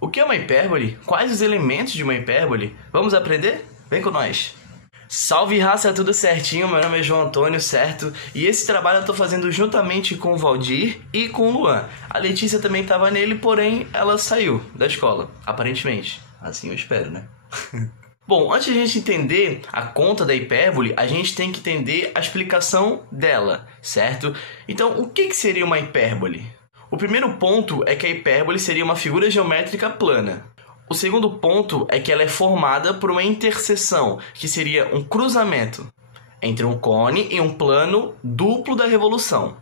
O que é uma hipérbole? Quais os elementos de uma hipérbole? Vamos aprender? Vem com nós! Salve raça, tudo certinho? Meu nome é João Antônio, certo? E esse trabalho eu tô fazendo juntamente com o Valdir e com o Luan. A Letícia também tava nele, porém ela saiu da escola, aparentemente. Assim eu espero, né? Bom, antes de a gente entender a conta da hipérbole, a gente tem que entender a explicação dela, certo? Então, o que seria uma hipérbole? O primeiro ponto é que a hipérbole seria uma figura geométrica plana. O segundo ponto é que ela é formada por uma interseção, que seria um cruzamento entre um cone e um plano duplo da revolução.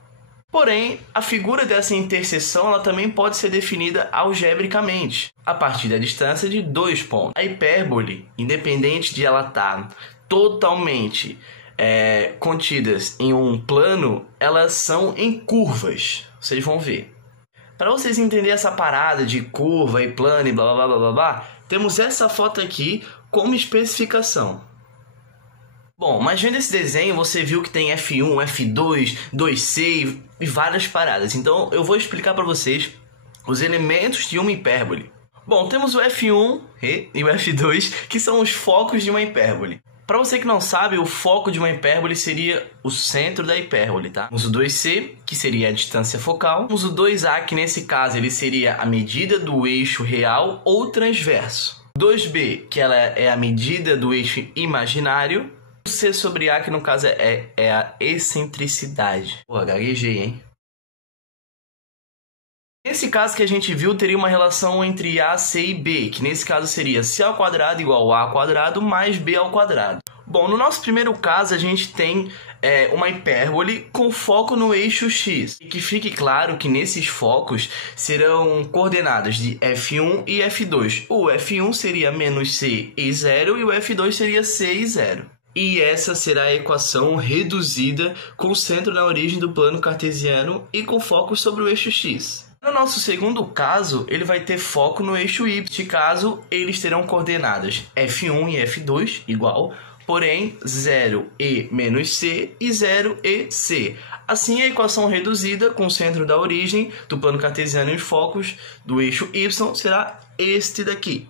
Porém, a figura dessa interseção ela também pode ser definida algebricamente, a partir da distância de dois pontos. A hipérbole, independente de ela estar totalmente contidas em um plano, elas são em curvas, vocês vão ver. Para vocês entenderem essa parada de curva e plano e blá blá blá blá blá, temos essa foto aqui como especificação. Bom, mas vendo esse desenho, você viu que tem F1, F2, 2C e várias paradas. Então eu vou explicar para vocês os elementos de uma hipérbole. Bom, temos o F1 e o F2, que são os focos de uma hipérbole. Para você que não sabe, o foco de uma hipérbole seria o centro da hipérbole, tá? Temos o 2C, que seria a distância focal. Temos o 2A, que nesse caso ele seria a medida do eixo real ou transverso. 2B, que ela é a medida do eixo imaginário. O C sobre A, que no caso é a excentricidade. Pô, gaguejei, hein? Nesse caso que a gente viu, teria uma relação entre A, C e B, que nesse caso seria C ao quadrado igual a ao quadrado mais B ao quadrado. Bom, no nosso primeiro caso, a gente tem uma hipérbole com foco no eixo X. E que fique claro que nesses focos serão coordenadas de F1 e F2. O F1 seria menos C e 0 e o F2 seria C e 0. E essa será a equação reduzida com o centro na origem do plano cartesiano e com foco sobre o eixo X. No nosso segundo caso, ele vai ter foco no eixo Y. Neste caso, eles terão coordenadas F1 e F2 igual, porém 0e menos C e 0e C. Assim, a equação reduzida com o centro da origem do plano cartesiano e os focos do eixo Y será este daqui.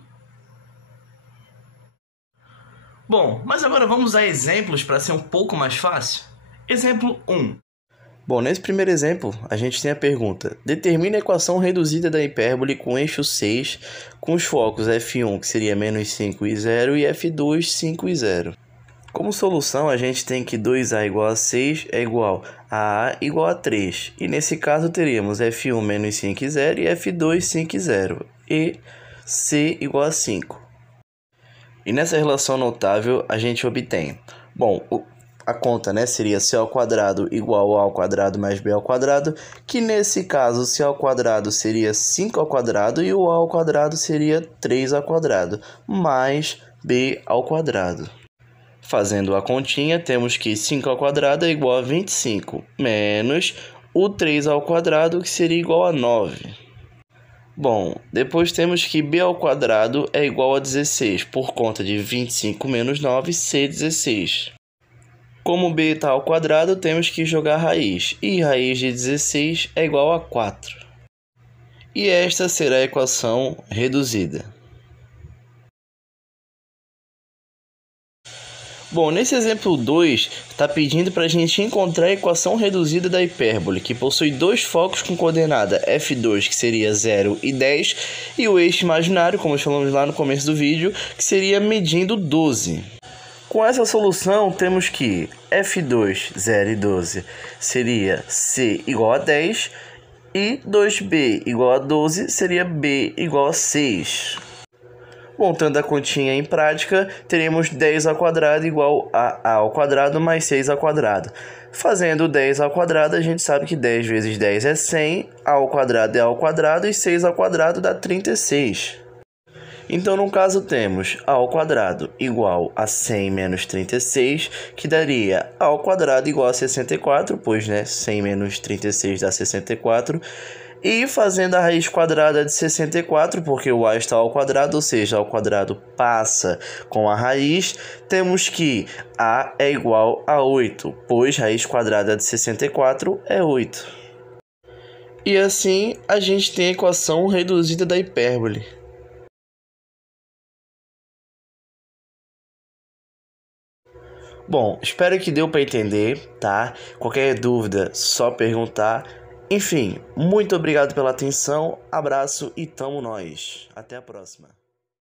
Bom, mas agora vamos a exemplos para ser um pouco mais fácil. Exemplo 1. Bom, nesse primeiro exemplo, a gente tem a pergunta: determine a equação reduzida da hipérbole com eixo 6, com os focos F1, que seria menos 5 e 0, e F2, 5 e 0. Como solução, a gente tem que 2A igual a 6 é igual a A igual a 3. E nesse caso, teríamos F1 menos 5 e 0 e F2, 5 e 0. E C igual a 5. E nessa relação notável, a gente obtém, bom, a conta, né, seria C ao quadrado igual a ao quadrado mais B ao quadrado, que nesse caso C ao quadrado seria 5 ao quadrado e o A ao quadrado seria 3 ao quadrado, mais B ao quadrado. Fazendo a continha, temos que 5 ao quadrado é igual a 25, menos o 3 ao quadrado, que seria igual a 9. Bom, depois temos que B ao quadrado é igual a 16, por conta de 25 menos 9, C, 16. Como B está ao quadrado, temos que jogar raiz, e raiz de 16 é igual a 4. E esta será a equação reduzida. Bom, nesse exemplo 2, está pedindo para a gente encontrar a equação reduzida da hipérbole, que possui dois focos com coordenada F2, que seria 0 e 10, e o eixo imaginário, como falamos lá no começo do vídeo, que seria medindo 12. Com essa solução, temos que F2, 0 e 12 seria C igual a 10, e 2B igual a 12 seria B igual a 6. Montando a continha em prática, teremos 10 ao quadrado igual a A ao quadrado mais 6 ao quadrado. Fazendo 10 ao quadrado, a gente sabe que 10 vezes 10 é 100, A ao quadrado é A ao quadrado e 6 ao quadrado dá 36. Então, no caso, temos A ao quadrado igual a 100 menos 36, que daria A ao quadrado igual a 64, pois 100 menos 36 dá 64. E fazendo a raiz quadrada de 64, porque o A está ao quadrado, ou seja, ao quadrado passa com a raiz, temos que A é igual a 8, pois raiz quadrada de 64 é 8. E assim a gente tem a equação reduzida da hipérbole. Bom, espero que deu para entender, tá? Qualquer dúvida, só perguntar. Enfim, muito obrigado pela atenção, abraço e tamo nós. Até a próxima.